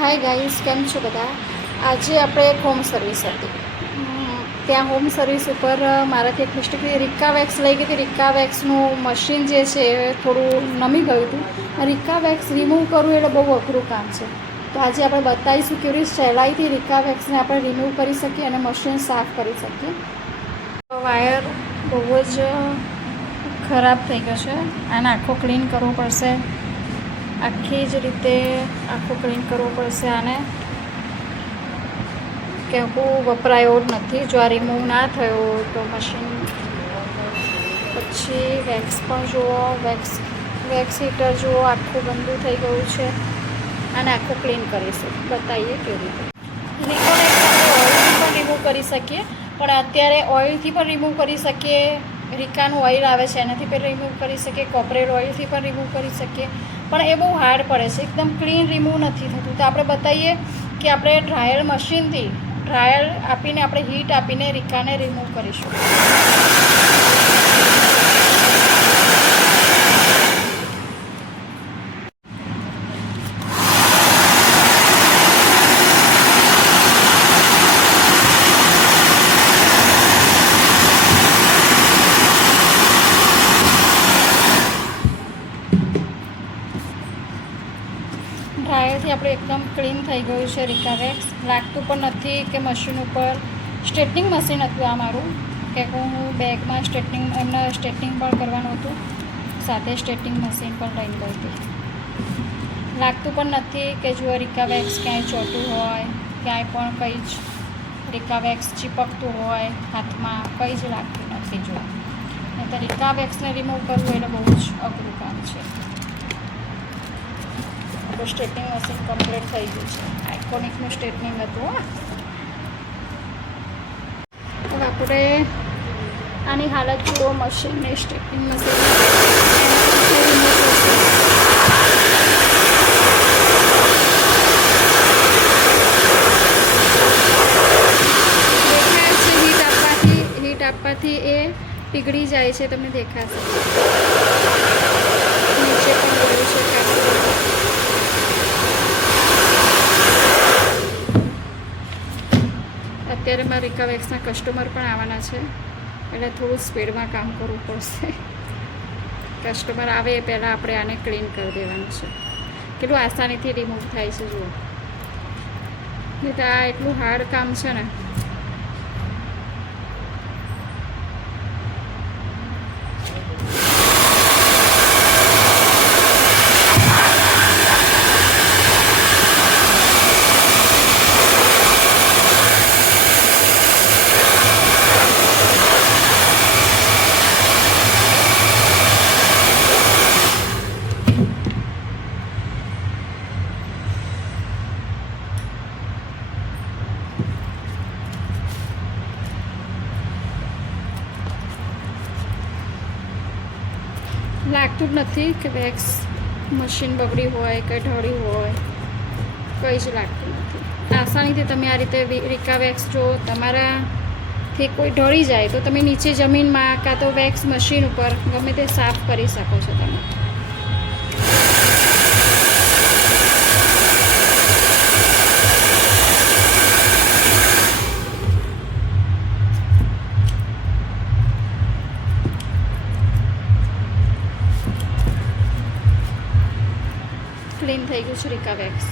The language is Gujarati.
હાય ગાઈસ, કેમ છો બધા? આજે આપણે એક હોમ સર્વિસ હતી. ત્યાં હોમ સર્વિસ ઉપર મારાથી એક મિસ્ટેકલી રિકા વેક્સ લઈ ગઈ હતી. રિકા વેક્સનું મશીન જે છે એ થોડું નમી ગયું હતું. રિકા વેક્સ રિમૂવ કરવું એટલે બહુ અઘરું કામ છે. તો આજે આપણે બતાવીશું કેવી રીતે સહેલાઈથી રિકા વેક્સને આપણે રિમૂવ કરી શકીએ અને મશીન સાફ કરી શકીએ. વાયર બહુ જ ખરાબ થઈ ગયો છે. આને આખો ક્લીન કરવો પડશે. આખી જ રીતે આખું ક્લીન કરવું પડશે આને, કે હું વપરાયો જ નથી. જો આ રિમૂવ ના થયો તો મશીન પછી વેક્સ પણ જુઓ, વેક્સ હીટર જુઓ આખું ગંદુ થઈ ગયું છે. આને આખું ક્લીન કરીશું, બતાવીએ કેવી રીતે. રિકોનેક્સ આપણે ઓઇલથી પણ રિમૂવ કરી શકીએ, પણ અત્યારે ઓઇલથી પણ રિમૂવ કરી શકીએ. રિકાનું ઓઇલ આવે છે એનાથી પણ રિમૂવ કરી શકીએ, કોપરેટ ઓઇલથી પણ રિમૂવ કરી શકીએ, પણ એ બહુ હાર્ડ પડે છે. એકદમ ક્લીન રિમૂવ નથી થતું. તો આપણે બતાવીએ કે આપણે ડ્રાયર મશીનથી ડ્રાયર આપીને આપણે હીટ આપીને રિકાને રિમૂવ કરીશું. ડ્રાયરથી આપણે એકદમ ક્લીન થઈ ગયું છે રિકા વેક્સ. લાગતું પણ નથી કે મશીન ઉપર સ્ટ્રેટનિંગ મશીન હતું આ મારું, કે હું બેગમાં એમને સ્ટ્રેટનિંગ પણ કરવાનું હતું, સાથે સ્ટ્રેટનિંગ મશીન પણ લઈને ગઈ હતી. લાગતું પણ નથી કે જો રિકા વેક્સ ક્યાંય ચોટું હોય, ક્યાંય પણ કંઈ જ રિકા વેક્સ ચીપકતું હોય હાથમાં, કંઈ જ લાગતું નથી. જો નહીં તો રિકા વેક્સને રિમૂવ કરવું એટલે બહુ જ અઘરું કામ છે. સ્ટ્રેટનિંગ મશીન કમ્પ્લીટ થઈ ગયું છે. આઇકોનિકનું સ્ટ્રેટનિંગ હતું. હવે આપણે આની હાલત જુઓ મશીનની, સ્ટ્રેટનિંગ મશીન હીટ આપવાથી એ પીગળી જાય છે. તમને દેખાશે નીચે પણ ગયું છે ખાસું. અત્યારે મારા રિકા વેક્સના કસ્ટમર પણ આવવાના છે, એટલે થોડું સ્પીડમાં કામ કરવું પડશે. કસ્ટમર આવે એ પહેલાં આપણે આને ક્લીન કરી દેવાનું છે. કેટલું આસાનીથી રિમૂવ થાય છે જુઓ. નહીં તો આ એટલું હાર્ડ કામ છે ને. લાગતું જ નથી કે વેક્સ મશીન બગડી હોય, કંઈ ઢળી હોય, કંઈ જ લાગતું નથી. આસાનીથી તમે આ રીતે રિકા વેક્સ જો તમારાથી કોઈ ઢળી જાય તો તમે નીચે જમીનમાં કાં તો વેક્સ મશીન ઉપર ગમે તે સાફ કરી શકો છો તમે. ક્લીન થઈ ગયું છે રિકા વેક્સ.